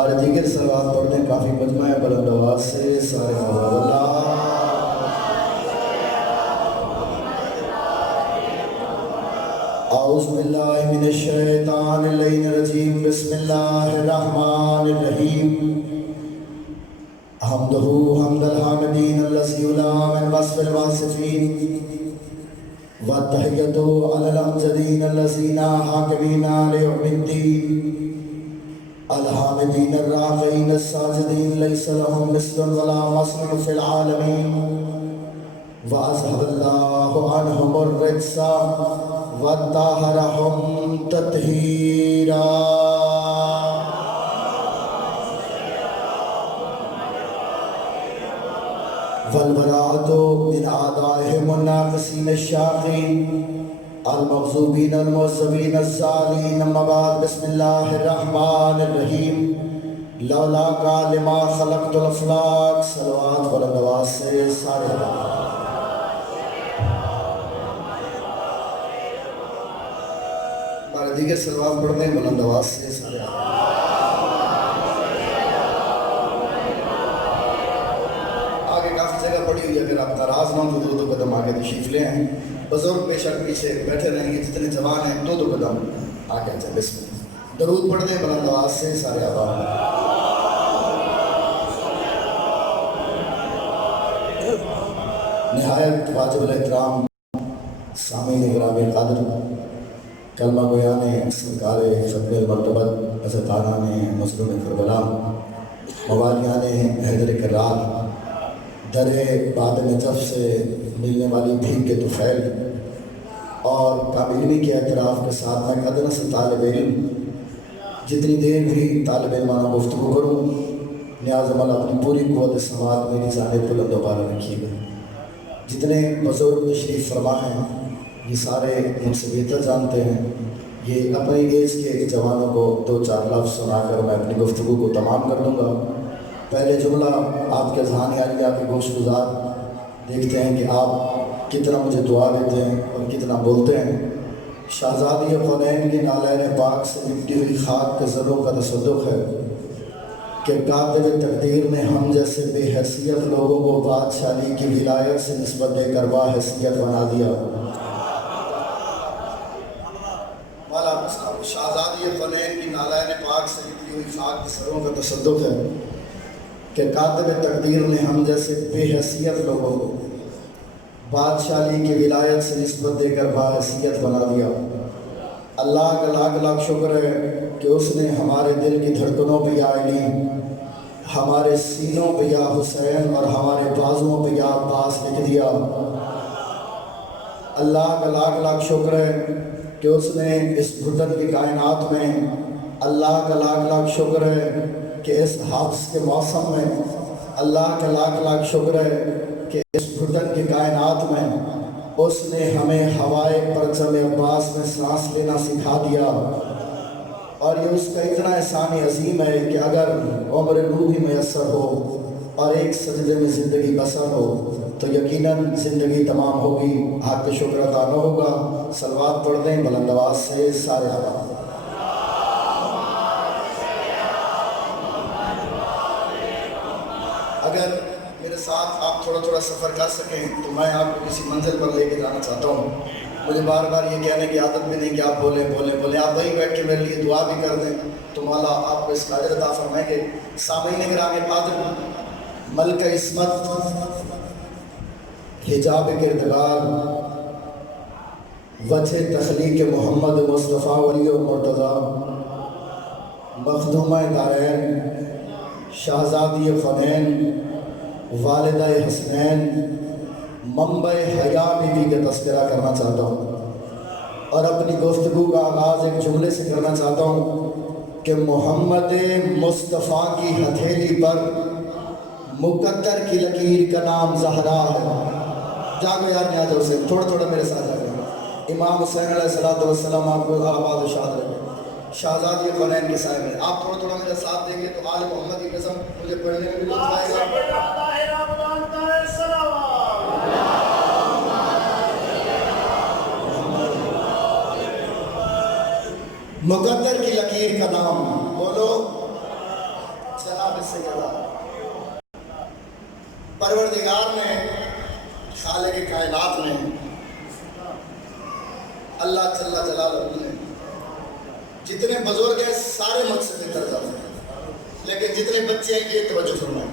بار دیگر صلوات پڑھتے ہیں کافی مجمع ہے بلند آواز سے سارے اللہ اعوذ باللہ من الشیطان اللعین الرجیم بسم اللہ الرحمن الرحیم حمدہ حمد الحامدین الذی علا من وصف الواصفین والتحیۃ علی الامجدین الذین حاکمین لیوم الدین الحامدین الراکعین الساجدین لیس لهم مثل ولا مثل فی العالمین وَأَذْهَبَ اللَّهُ عَنْهُمُ الرِّجْسَ وَطَهَّرَهُمْ تَطْهِيرًا وَالْبَرَاءَةُ مِنْ أَعْدَائِهِمُ النَّاقِصِينَ الشَّاقِينَ المغضوبین المعذبین الضالین اما بعد بسم اللہ الرحمن الرحیم لولاک لما خلقت الافلاک صلوات بلند آواز سے سارے بارے دیگر صلوات پڑھتے ہیں بلند آواز سے سارے آگے کافی جگہ پڑی ہوئی اگر آپ ناراض نہ ہوں تو دو قدم آگے تشریف لے آئیں بزرگ بے شک پیچھے بیٹھے رہیں گے جتنے جوان ہیں دو قدم آگے جائیں بسم اللہ درود پڑھتے ہیں بلند آواز سے سارے آباد نہایت واجب الاحترام سامعین گرامی قدر کلمہ گویان سرکار ختم المرتبت حضرت آنان مظلوم کربلا موالیان حیدر کرار در باد نجف سے ملنے والی بھیگ کے طفیل اور کاملینی کے اعتراف کے ساتھ میں ادنا سے طالب علم جتنی دیر بھی طالب علمانہ گفتگو کروں نیاز عمل اپنی پوری قوت سماعت میری جانب بلند و بالا رکھیے گا جتنے بزرگ تشریف فرما ہیں یہ سارے مجھ سے بہتر جانتے ہیں یہ اپنے ایج کے جوانوں کو دو چار لفظ سنا کر میں اپنی گفتگو کو تمام کر دوں گا پہلے جملہ آپ کے ذہان آئیے آپ کے گوش گزار دیکھتے ہیں کہ آپ کتنا مجھے دعا دیتے ہیں اور کتنا بولتے ہیں شہزادی خونین کی نالین پاک سے لپٹی ہوئی خاک کے ذروں کا تصدق ہے کہ کاتب تقدیر نے ہم جیسے بے حیثیت لوگوں کو بادشاہی کی ولایت سے نسبت دے کر با حیثیت بنا دیا شہزادی خونین کی نالین پاک سے لپٹی ہوئی خاک کے ذروں کا تصدق ہے کہ کاتب تقدیر نے ہم جیسے بے حیثیت لوگوں کو بادشاہی کی ولایت سے نسبت دے کر باحیثیت بنا دیا اللہ کا لاکھ لاکھ شکر ہے کہ اس نے ہمارے دل کی دھڑکنوں پہ یا علی ہمارے سینوں پہ یا حسین اور ہمارے بازوؤں پہ یا عباس لکھ دیا اللہ کا لاکھ لاکھ شکر ہے کہ اس نے اس گھٹن کی کائنات میں اللہ کا لاکھ لاکھ شکر ہے کہ اس حادث کے موسم میں اللہ کا لاکھ لاکھ شکر ہے کہ اس گھٹن کی کائنات میں اس نے ہمیں ہوائے پرچم عباس میں سانس لینا سکھا دیا اور یہ اس کا اتنا احسان عظیم ہے کہ اگر عمر نور ہی میسر ہو اور ایک سجدے میں زندگی بسر ہو تو یقیناً زندگی تمام ہوگی حق شکر ادا نہ ہوگا صلوات پڑھتے ہیں بلند آواز سے سارے آباد اگر میرے ساتھ آپ تھوڑا تھوڑا سفر کر سکیں تو میں آپ کو کسی منزل پر لے کے جانا چاہتا ہوں مجھے بار بار یہ کہنے کی عادت بھی نہیں کہ آپ بولیں بولیں بولیں آپ وہیں بیٹھ کے میرے لیے دعا بھی کر دیں تو مولا آپ کو اس کا اجر عطا فرمائیں گے سامعین گرامی قادر ملک عصمت حجاب کردگار وجہ تخلیق محمد مصطفیٰ ولی و مرتضیٰ مخدومہ دارین شہزادی خونین والدہ حسنین منبع حیا بیوی کا تذکرہ کرنا چاہتا ہوں اور اپنی گفتگو کا آغاز ایک جملے سے کرنا چاہتا ہوں کہ محمد مصطفیٰ کی ہتھیلی پر مقدر کی لکیر کا نام زہرا ہے جاگو یار نیاز حسین تھوڑا تھوڑا میرے ساتھ جاگو امام حسین علیہ السلام آپ کو آباد و شاد رکھے شہزادی خونین کے سائے میں آپ تھوڑا تھوڑا میرے ساتھ دیں گے تو آل محمد کی قسم مجھے پڑھنے میں بھی لطف آئے گا مقدر کی لکیر کا نام بولو پروردگار نے، خالق کائنات نے، اللہ جل جلالہ نے جتنے بزرگ ہیں سارے مقصد کر جاتے ہیں، لیکن جتنے بچے ہیں یہ توجہ فرمائیں۔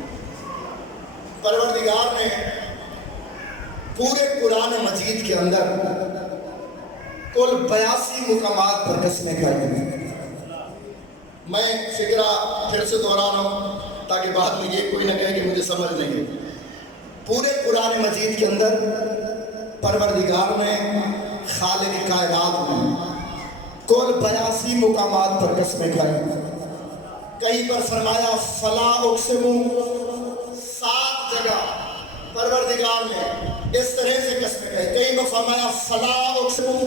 پروردگار نے پورے قرآن مجید کے اندر کل 82 مقامات پر قسمیں کھائی ہیں۔ میں فکرہ پھر سے دہرانا ہوں تاکہ بعد میں یہ کوئی نہ کہے کہ مجھے سمجھ نہیں ہے۔ پورے قرآن مجید کے اندر پروردگار نے، خالق کائنات نے کل 82 مقامات پر قسمیں کھائی ہیں۔ کہیں پر فرمایا فلا اقسم، 7 جگہ پروردگار نے اس طرح سے قسمیں کھائی۔ کہیں پر فرمایا فلا اقسم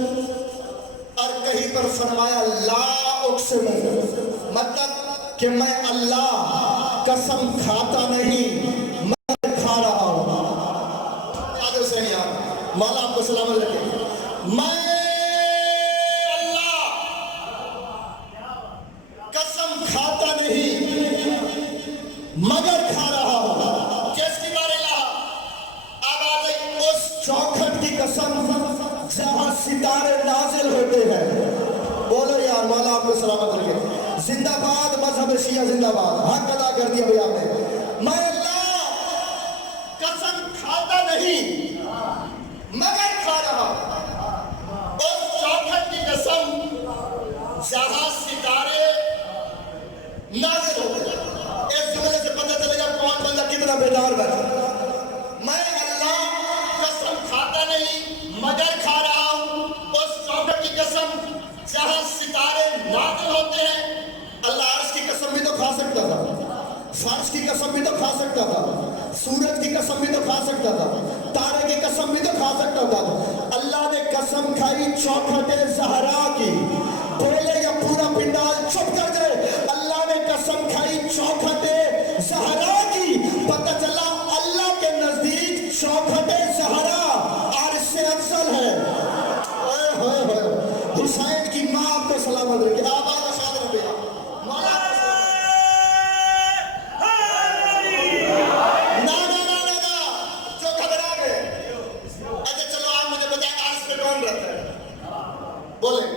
اور کہیں پر فرمایا لا اقسم، مطلب کہ میں اللہ قسم کھاتا نہیں مگر کھا رہا ہوں۔ یاد حسین یاد، مولا آپ کو سلامت رکھے۔ میں اللہ قسم کھاتا نہیں مگر کھا رہا ہوں۔ کس کی بارے لا آواز اس چوکھٹ کی قسم جہاں ستارے نازل ہوتے ہیں۔ بولو یار، مولا آپ کو سلامت رکھے۔ زندہ باد مذہب شیعہ، زندہ باد، حق ادا کر دیا بھائی آپ نے۔ میں اللہ قسم کھاتا نہیں مگر کھا رہا ہوں۔ اس چوکھٹ کی قسم جہاں ستارے نازل ہوتے ہیں۔ اس جملے سے پتہ چلے گا کون بندہ کتنا بیدار بیٹھا۔ میں اللہ قسم کھاتا نہیں مگر کھا رہا ہوں، اس چوکھٹ کی قسم جہاں ستارے نازل ہوتے ہیں۔ اللہ عرش کی قسم بھی تو کھا سکتا تھا، فرش کی قسم بھی تو کھا سکتا تھا، سورج کی قسم بھی تو کھا سکتا تھا، تارے کی قسم بھی تو کھا سکتا تھا۔ اللہ نے قسم کھائی چوکھٹ زہرا کی۔ بولے یا پورا پنڈال چپ کر جائے۔ اللہ نے قسم کھائی چوکھٹ زہرا کی۔ پتہ چلا اللہ کے نزدیک چوکھٹ زہرا عرش سے افضل ہے۔ حسین کی ماں آپ کو سلامت رکھے۔ آباد شاد ربیہ مولا جو گھبرا گئے۔ اچھا چلو آپ مجھے بتائیں عرش پہ کون رہتا ہے؟ بولیں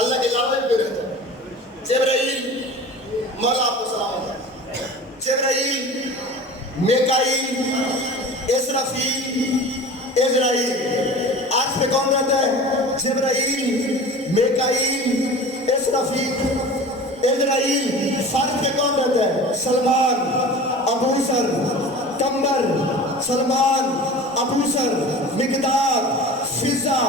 اللہ کے علاوہ بھی رہتا ہے۔ جبرائیل، مولا آپ کو سلامت ہے۔ جبرائیل، میکائیل، اسرافیل، عزرائیل۔ عرش پہ کون رہتا ہے؟ جبرائیل، میکائیل، اسرافیل، عزرائیل۔ فرش پہ کون رہتا ہے؟ سلمان، ابوذر، کمبر، سلمان، ابوذر، مقداد، فضہ،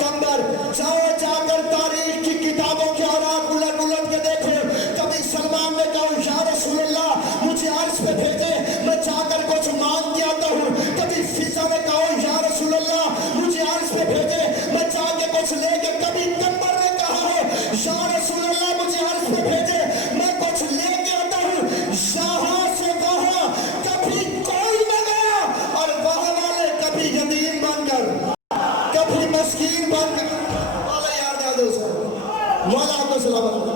کمبر۔ جاؤ جا کر تاریخ کی کتابوں کے اوراق الٹ الٹ کے دیکھو۔ کبھی سلمان نے کہا یا رسول اللہ مجھے عرش پہ بھیجے، میں جا کر کچھ مانگ کے آتا ہوں۔ کبھی فضہ نے کہا یا رسول اللہ مجھے عرش پہ بھیجے، میں جا کے کچھ لے کے۔ کبھی کمبر نے کہا ہے یا رسول اللہ مجھے عرش پہ بھیجے، میں کچھ لے کے آتا ہوں۔ یہاں سے وہاں کبھی کوئی نہ گیا، اور وہاں والے کبھی یتیم بن کر، کبھی مسکین بن کر۔ مولا یار دادو سے مولا آپ کو سلامت۔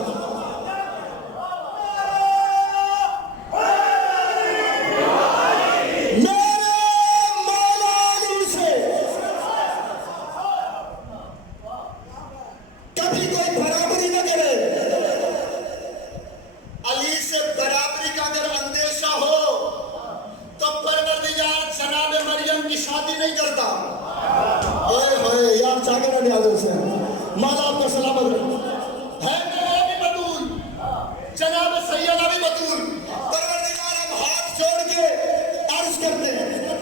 مولا آپ کو سلامت ہے۔ نبی بطول جناب سید نبی بطول پروردگار ہم ہاتھ جوڑ کے عرض کرتے ہیں،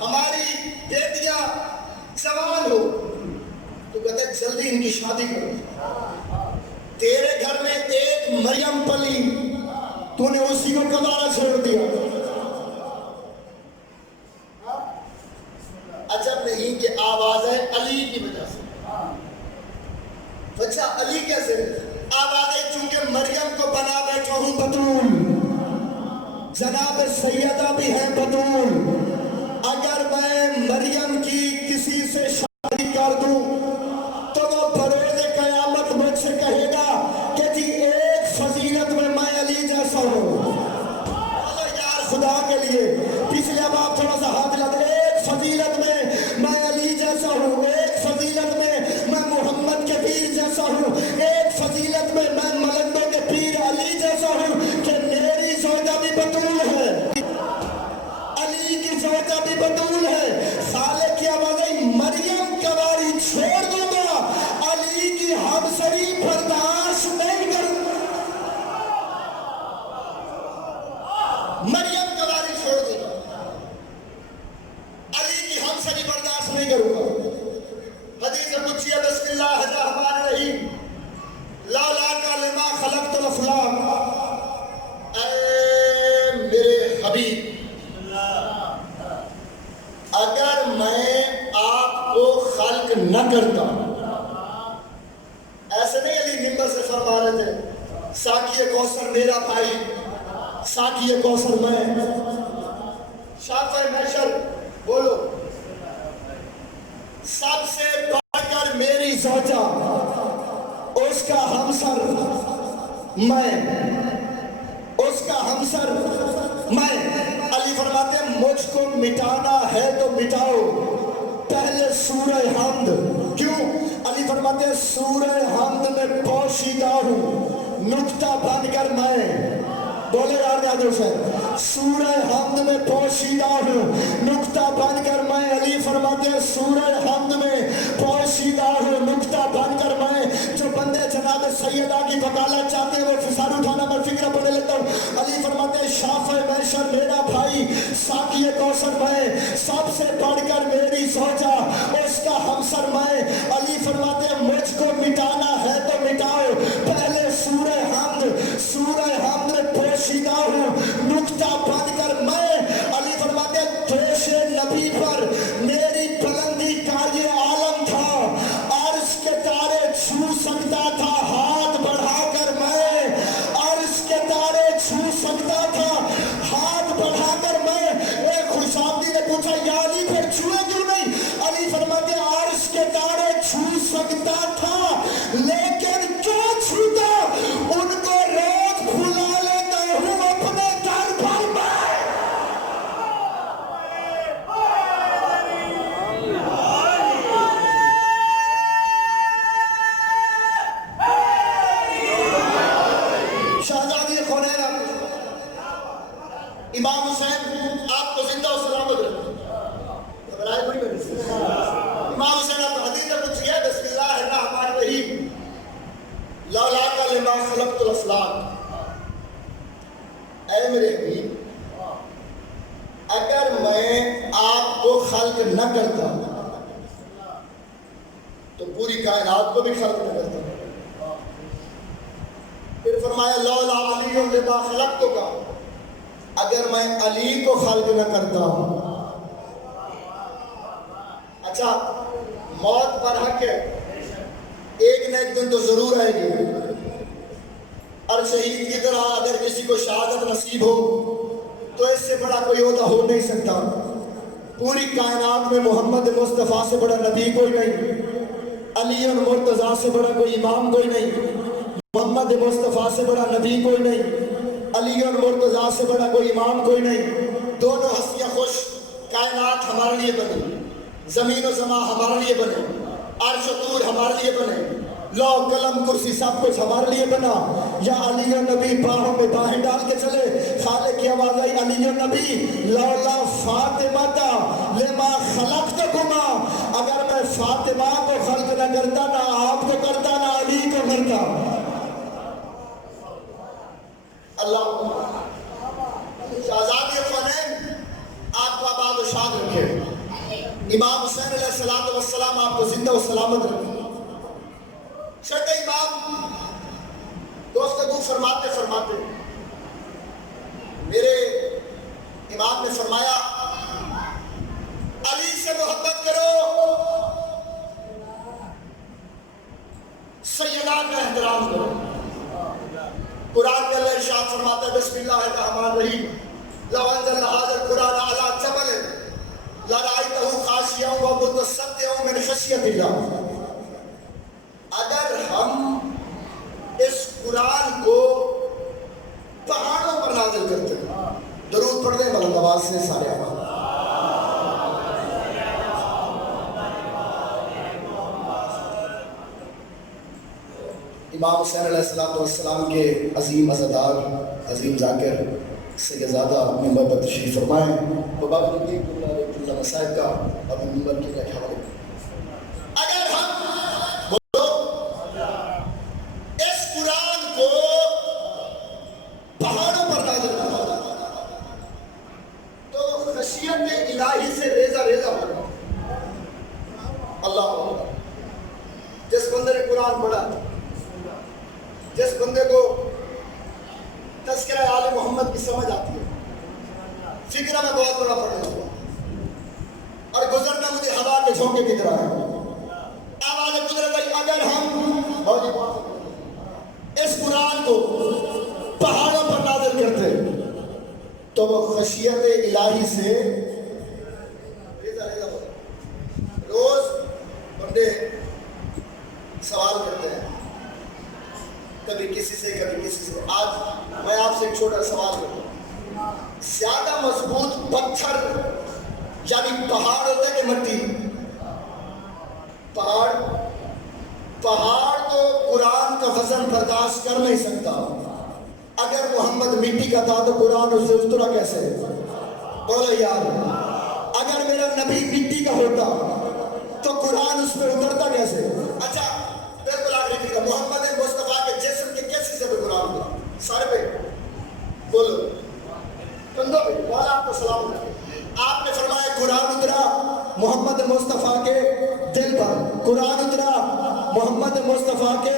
ہماری بیٹیاں جوان ہو تو کہتے ہیں جلدی ان کی شادی کرو۔ تیرے گھر میں ایک مریم پلی، تو نے اسی کو کبارہ چھوڑ دیا۔ عجب نہیں کہ آواز ہے علی کی وجہ سے۔ بچہ علی کیسے؟ آوازیں چونکہ مریم کو بنا بیٹھا ہوں بطول، جناب سیدہ بھی ہے بطول۔ اگر میں مریم کی کسی سے شادی کر دوں تو وہ بروز قیامت مجھ سے کہے گا کہ جی ایک فضیلت میں علی جیسا ہوں۔ اللہ یار خدا کے لیے اس لیے اب آپ تھوڑا سا ہاتھ لگا دیں. ایک فضیلت میں علی جیسا ہوں, ایک فضیلت میں محمد کے پیر جیسا ہوں, ایک فضیلت میں ملندوں کے پیر علی جیسا ہوں کہ میری زوجہ بھی بطول ہے, علی کی زوجہ بھی بطول ہے. خالق کی آواز آئی مریم کواری چھوڑ دوں گا, علی کی ہمسری برداشت نہیں کروں. مریم کواری چھوڑ دوں گا, علی کی ہمسری برداشت نہیں کروں گا. حدیث قدسی ہے بسم اللہ الرحمن الرحیم لولاک لما خلقت الافلاک. اے میرے حبیب, اگر میں آپ کو خلق نہ کرتا, ایسے نہیں علی ممبر سے فرما رہے تھے ساقی کوثر میرا بھائی, ساقی کوثر میں, شافع محشر بولو, سب سے بڑھ کر میری زوجہ, اس کا ہمسر میں, اس کا ہمسر میں. علی فرماتے ہیں مجھ کو مٹانا ہے تو مٹاؤ, پہلے سورہ حمد. کیوں؟ علی فرماتے ہیں سورہ حمد میں پوشیدہ ہوں, نکتہ بن کر میں, بولے یار یاد سے, سورہ حمد میں پوشیدہ ہوں, نکتہ بن کر میں. علی فرماتے ہیں سورہ حمد میں پوشیدہ ہوں, نکتہ بن کر میں. جو بندے جناب سیدہ کی وکالت چاہتے ہیں وہ فسار اٹھانا میں فکر پڑے لیتا ہوں. علی فرماتے ہیں شافع محشر میرا بھائی, ساقی کوثر میں, سب سے بڑھ کر میری زوجہ, اس کا ہمسر میں. علی فرماتے ہیں مجھ کو مٹانا ہے تو مٹاؤ, پہلے سورہ حمد میں پوشیدہ ہوں, نکتہ بن کر میں. علی فرماتے ہیں دوش نبی پر میری بلندی کا یہ عالم تھا, عرش کے تارے چھو سکتا تھا ہاتھ بڑھا کر میں, عرش کے تارے چھو سکتا تھا ہاتھ بڑھا کر میں. ایک خوشامدی نے پوچھا یا علی پھر چھوئے کیوں نہیں؟ علی فرماتے ہیں عرش کے تارے چھو سکتا تھا لیکن کیوں چھوتا, ان کو روز بھلا لیتا ہوں اپنے گھر پر میں. شہزادی خونین امام حسین آپ کو زندہ و سلامت رکھیں. امام حسین آپ حدیث قدسی ہے بسم اللہ الرحمن الرحیم لولاک لما خلقت الافلاک. اے میرے حبیب, اگر میں آپ کو خلق نہ کرتا تو پوری کائنات کو بھی خلق نہ کرتا. پھر فرمایا لولا علی لما خلقتک, اگر میں علی کو خلق نہ کرتا. اچھا موت پر حق ہے, ایک نہ ایک دن تو ضرور آئے گی, اور شہید کی طرح اگر کسی کو شہادت نصیب ہو تو اس سے بڑا کوئی عہدہ ہو نہیں سکتا. پوری کائنات میں محمد مصطفیٰ سے بڑا نبی کوئی نہیں, علی اور مرتضیٰ سے بڑا کوئی امام کوئی نہیں, محمد مصطفیٰ سے بڑا نبی کوئی نہیں, علی اور مرتضیٰ سے بڑا کوئی امام کوئی نہیں. دونوں ہستیاں خوش, کائنات ہمارے لیے بنی, زمین و زمان ہمارے لیے بنے, عرش و طور ہمارے لیے بنے, لو قلم کرسی سب کچھ ہمارے لیے بنا. یا علی و نبی باہوں میں باہیں ڈال کے چلے. خالق کی آواز آئی علی و نبی لولا فاطمہ لما خلقتکما, اگر میں فاطمہ کو خلق نہ کرتا, نہ آپ کو کرتا, نہ علی کو کرتا. اللہ شہزادی خونین آپ کو آباد و شاد رکھے. امام حسین علیہ السلام آپ کو زندہ و سلامت رکھے. چھٹے امام گفتگو فرماتے میرے امام نے فرمایا علی سے محبت کرو, سیدہ کا احترام کرو. قرآن کے اللہ ارشاد فرماتا ہے بسم اللہ الرحمن الرحیم لو انزلنا هذا القرآن على جبل لرأيته خاشعا ومتصدعا من خشیۃ اللہ. اگر ہم اس قرآن کو پہاڑوں پر نازل کرتے ہیں, درود پڑھ دیں بلند آواز سے سارے. امام حسین علیہ السلام کے عظیم عزادار، عظیم ذاکر سیدزادہ ممبر پر تشریف فرمائیں. بابا ندیم اللہ مسائب کا ابھی ممبر کے لیے حوالے. اگر ہم اس قرآن کو پہاڑوں پر نازل کرنا تو خشیت الہی سے ریزہ ریزہ ہوگا. اللہ جس بندے نے قرآن پڑھا، جس بندے کو تذکرہ آل محمد کی سمجھ آتی ہے، فکرہ میں بہت بڑا پڑھنا ہوا اور گزرنا مجھے ہوا کے جھونکے کی طرح ہے. آواز قدرت ہے. اگر ہم اس قرآن کو پہاڑوں پر نازل کرتے تو وہ خشیت الہی سے ریزہ ریزہ ہوتا. روز بندے سوال کرتے ہیں، کبھی کسی سے کبھی کسی سے. آج میں آپ سے ایک چھوٹا سوال کرتا ہوں، زیادہ مضبوط پتھر یعنی پہاڑ ہوتا ہے کہ مٹی؟ پہاڑ تو قرآن کا وزن برداشت کر نہیں سکتا. اگر محمد مٹی کا تھا تو قرآن اس سے اترا کیسے؟ بولو یار. اگر میرا نبی مٹی کا ہوتا تو قرآن اس پہ اترتا کیسے؟ اچھا بالکل آخری فکر، محمد مصطفیٰ کے جسم کے کس حصے پہ قرآن اترا؟ سر پہ؟ بولو کندھوں پہ؟ والا آپ کو سلام کرتے. آپ نے فرمایا قرآن اترا محمد مصطفیٰ کے دل پر. قرآن اترا محمد مصطفیٰ کے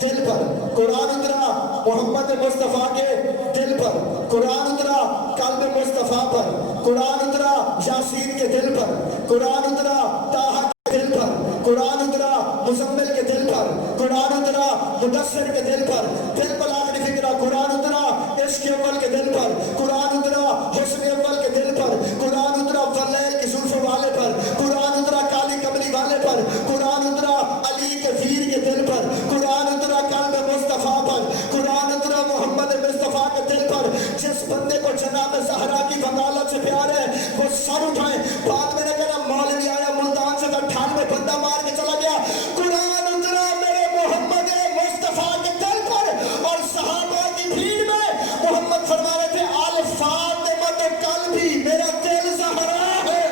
دل پر. قرآن اترا محمد مصطفیٰ کے دل پر. قرآن اترا قلب مصطفیٰ پر. قرآن اترا یاسین کے دل پر. قرآن اترا طٰہٰ کے دل پر. قرآن اترا مزمل کے دل پر. قرآن اترا مدثر کے دل پر. بالکل آخری فکرہ، قرآن اترا عشق اول کے دل پر. قرآن اترا حسن اول کے دل پر. قرآن اترا واللیل کی زلف والے پر. قرآن اترا کالی کملی والے پر. قرآن اترا علی کے ویر کے دل پر. قرآن اترا قلب مصطفیٰ پر. قرآن اترا محمد مصطفیٰ کے دل پر. جس بندے کو جناب زہرا کی وکالت سے پیار ہے وہ سر اٹھائیں. بعد میں نے کہا مولوی آیا ملتان سے 98 بندہ مار کے چلا گیا. قرآن اترا میرے محمد مصطفیٰ کے دل پر. اور صحابہ کی بھیڑ میں محمد فرما رہے تھے الفاطمہ قلبی، میرا دل زہرا ہے.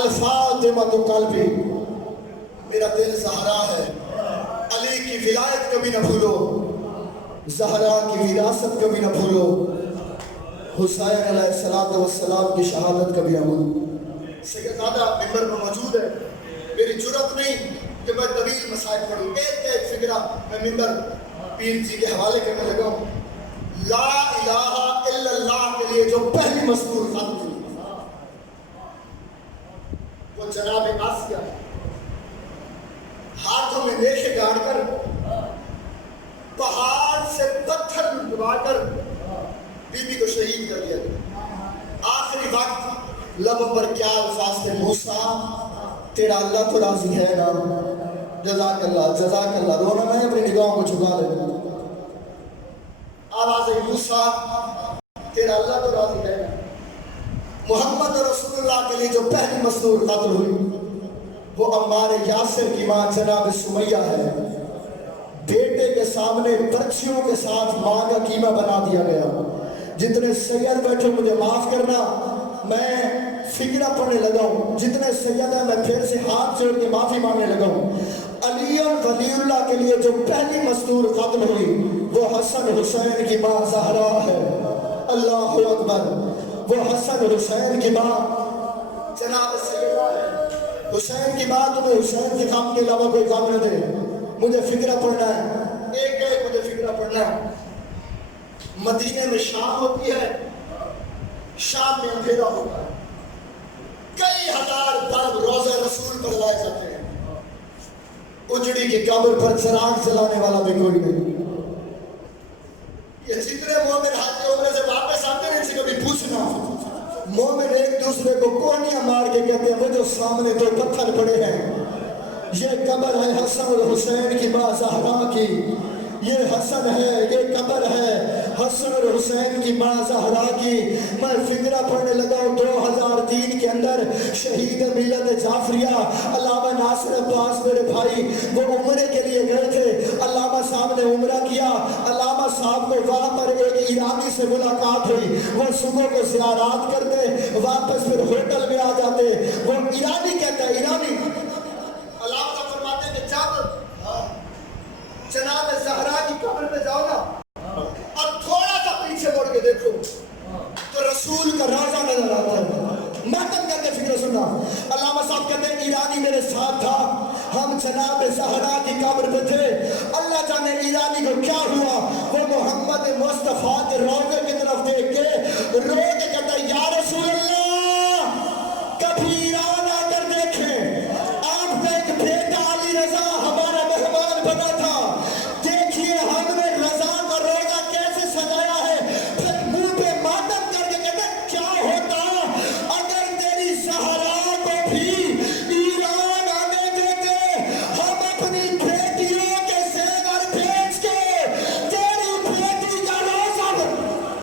الفاطمہ قلبی، میرا دل زہرا ہے. علی کی ولایت کبھی نہ بھولو، زہرا کی وراثت کبھی نہ بھولو، حسین علیہ السلام کی شہادت کبھی نہ بھولو. سیدزادہ ممبر پر موجود ہے. میری جرت نہیں کہ میں طویل مسائل پڑھوں. ایک فکرہ میں ممبر پیر جی کے حوالے کرنے لگا ہوں. لا الہ الا اللہ کے لیے جو پہلی مذکور خاتون تھی وہ جناب آسیہ، ہاتھوں میں ریشے گاڑ کر پہاڑ سے پتھر ڈبا کر بی بی کو شہید کر دیا. آخری وقت لبوں پر کیا الفاظ تھے؟ موسیٰ تیرا اللہ تو راضی ہے نا؟ جزاک اللہ جزاک اللہ. رونا نہیں، اپنی نگاہوں کو جھکا لے. آواز موسیٰ تیرا اللہ تو راضی ہے نا. محمد رسول اللہ کے لیے جو پہلی مسنون قتل ہوئی وہ عمار یاسر کی ماں جناب سمیہ ہے. بیٹے کے سامنے پرچیوں کے ساتھ ماں کا قیمہ بنا دیا گیا. جتنے سید بیٹھے مجھے معاف کرنا، میں فکرہ پڑھنے لگا ہوں. جتنے سید ہیں میں پھر سے ہاتھ جوڑ کے معافی مانگنے لگا ہوں. علی ولی اللہ کے لیے جو پہلی مستور قتل ہوئی وہ حسن حسین کی ماں زہرا ہے. اللہ اکبر. وہ حسن حسین کی ماں جناب سیدہ ہے. حسین کی ماں تمہیں حسین کے کام کے علاوہ کوئی کام نہ دے. مجھے فکرہ پڑھنا ہے، ایک مجھے فکرہ پڑھنا ہے. مدینے میں شام ہوتی ہے، شام میں اندھیرا ہوتا ہے. کئی ہزار بلب روزہ رسول پر لائے جاتے ہیں. اجڑی کی قبر پر چراغ جلانے والا بھی کوئی نہیں. یہ جتنے مومن حج عمرے سے واپس آتے ہیں ان سے کبھی پوچھنا، مومن ایک دوسرے کو کونیاں مار کے کہتے ہیں وہ جو سامنے دو پتھر پڑے ہیں یہ قبر ہے حسن اور حسین کی ماں زہرا کی. یہ حسن ہے، یہ قبر ہے حسن اور حسین کی ماں زہرا کی۔ میں فکرہ پڑھنے لگا ہوں 2003 کے اندر شہید ملت جعفریہ علامہ ناصر عباس میرے بھائی وہ عمرے کے لیے گئے تھے۔ علامہ صاحب نے عمرہ کیا، علامہ صاحب کو وہاں پر ایک ایرانی سے ملاقات ہوئی، وہ صبح کو زیارات کرتے واپس پھر ہوٹل میں آ جاتے۔ وہ ایرانی کہتا ہے، ایرانی علامہ صاحب فرماتے ہیں کہ جب جناب زہرا کی قبر پہ جاؤ نا اور تھوڑا سا پیچھے مڑ کے دیکھو تو رسول کا روضہ نظر آتا ہے۔ ماتم کر کے فکر سنا۔ علامہ صاحب کہتے ہیں ایرانی میرے ساتھ تھا، ہم جناب زہرا کی قبر پہ تھے، اللہ جانے ایرانی کو کیا ہوا، وہ محمد مصطفیٰ کے روضے کی طرف دیکھ کے رو